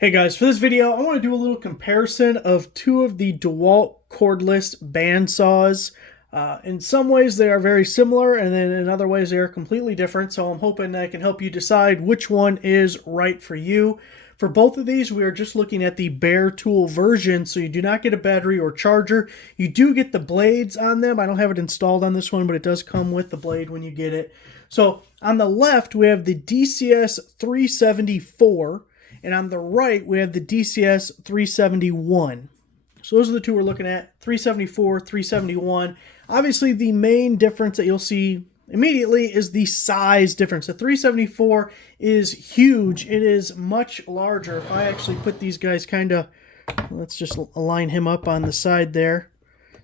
Hey guys, for this video, I want to do a little comparison of two of the DeWALT cordless bandsaws. In some ways they are very similar, and then in other ways they are completely different, so I'm hoping I can help you decide which one is right for you. For both of these, we are just looking at the bare tool version, so you do not get a battery or charger. You do get the blades on them. I don't have it installed on this one, but it does come with the blade when you get it. So on the left, we have the DCS 374. And on the right, we have the DCS 371. So those are the two we're looking at, 374, 371. Obviously, the main difference that you'll see immediately is the size difference. The 374 is huge. It is much larger. If I actually put these guys let's just align him up on the side there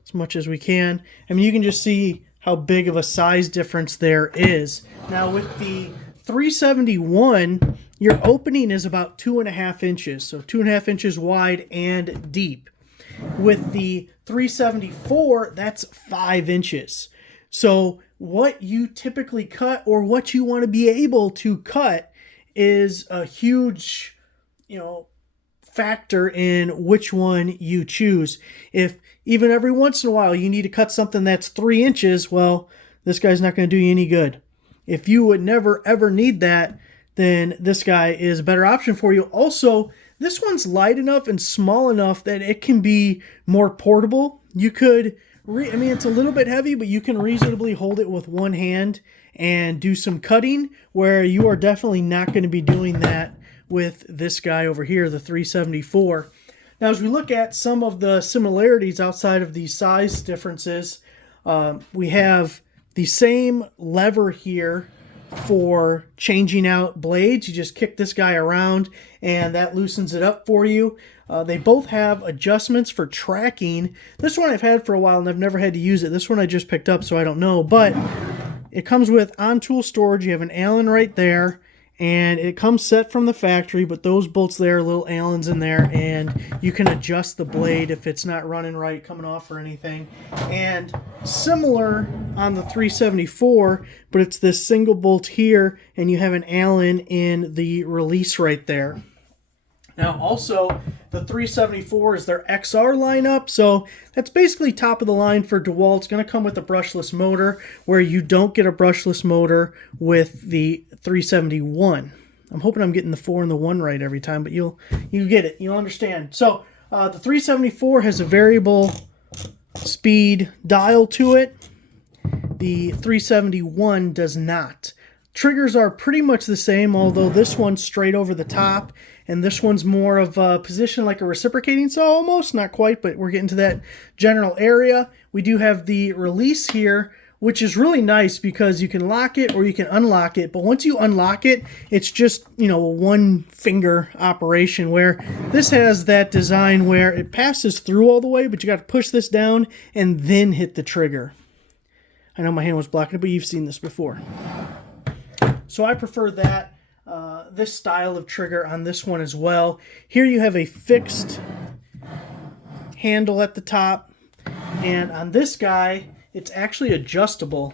as much as we can. I mean, you can just see how big of a size difference there is. Now with the 371, your opening is about 2.5 inches, so 2.5 inches wide and deep. With the 374, that's 5 inches. So what you typically cut, or what you want to be able to cut, is a huge, factor in which one you choose. If even every once in a while you need to cut something that's 3 inches, well, this guy's not going to do you any good. If you would never ever need that, then this guy is a better option for you. Also, this one's light enough and small enough that it can be more portable. You could, it's a little bit heavy, but you can reasonably hold it with one hand and do some cutting, where you are definitely not going to be doing that with this guy over here, the 374. Now, as we look at some of the similarities outside of the size differences, we have the same lever here for changing out blades. You just kick this guy around and that loosens it up for you. They both have adjustments for tracking. This one I've had for a while and I've never had to use it. This one I just picked up, so I don't know, but it comes with on-tool storage. You have an Allen right there, and it comes set from the factory, but those bolts there, little Allens in there, and you can adjust the blade if it's not running right, coming off or anything. And similar on the 374, but it's this single bolt here, and you have an Allen in the release right there. Now also, the 374 is their XR lineup, so that's basically top of the line for DeWALT. It's going to come with a brushless motor, where you don't get a brushless motor with the 371. I'm hoping I'm getting the 4 and the 1 right every time, but you get it. You'll understand. So the 374 has a variable speed dial to it. The 371 does not. Triggers are pretty much the same, although this one's straight over the top, and this one's more of a position like a reciprocating saw almost. Not quite, but we're getting to that general area. We do have the release here, which is really nice because you can lock it or you can unlock it. But once you unlock it, it's just, a one finger operation, where this has that design where it passes through all the way, but you got to push this down and then hit the trigger. I know my hand was blocking it, but you've seen this before. So I prefer that, this style of trigger on this one as well. Here you have a fixed handle at the top, and on this guy, it's actually adjustable.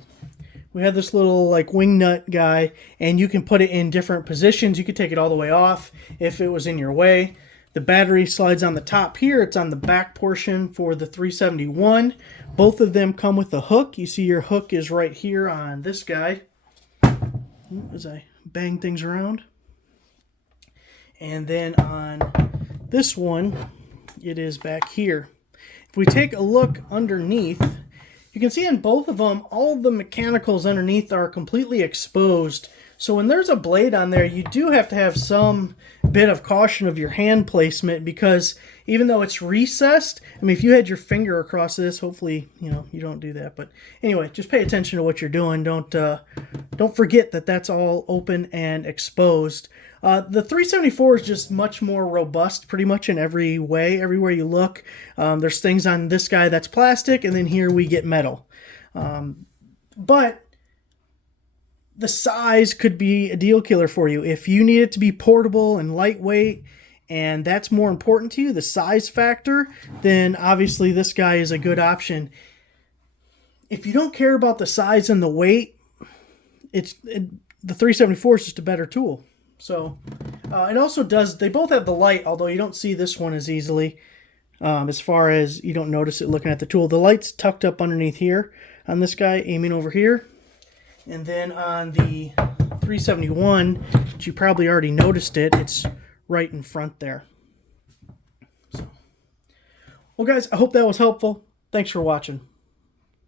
We have this little wing nut guy, and you can put it in different positions. You could take it all the way off if it was in your way. The battery slides on the top here. It's on the back portion for the 371. Both of them come with a hook. You see your hook is right here on this guy, as I bang things around. And then on this one, it is back here. If we take a look underneath, you can see in both of them, all the mechanicals underneath are completely exposed. So when there's a blade on there, you do have to have some bit of caution of your hand placement, because even though it's recessed, if you had your finger across this, hopefully, you don't do that. But anyway, just pay attention to what you're doing. Don't forget that that's all open and exposed. The 374 is just much more robust pretty much in every way. Everywhere you look, there's things on this guy that's plastic, and then here we get metal. But the size could be a deal killer for you. If you need it to be portable and lightweight, and that's more important to you, the size factor, then obviously this guy is a good option. If you don't care about the size and the weight, the 374 is just a better tool. So it also does, they both have the light, although you don't see this one as easily as far as you don't notice it looking at the tool. The light's tucked up underneath here on this guy, aiming over here. And then on the 371, which you probably already noticed it, it's right in front there. So, well guys, I hope that was helpful. Thanks for watching.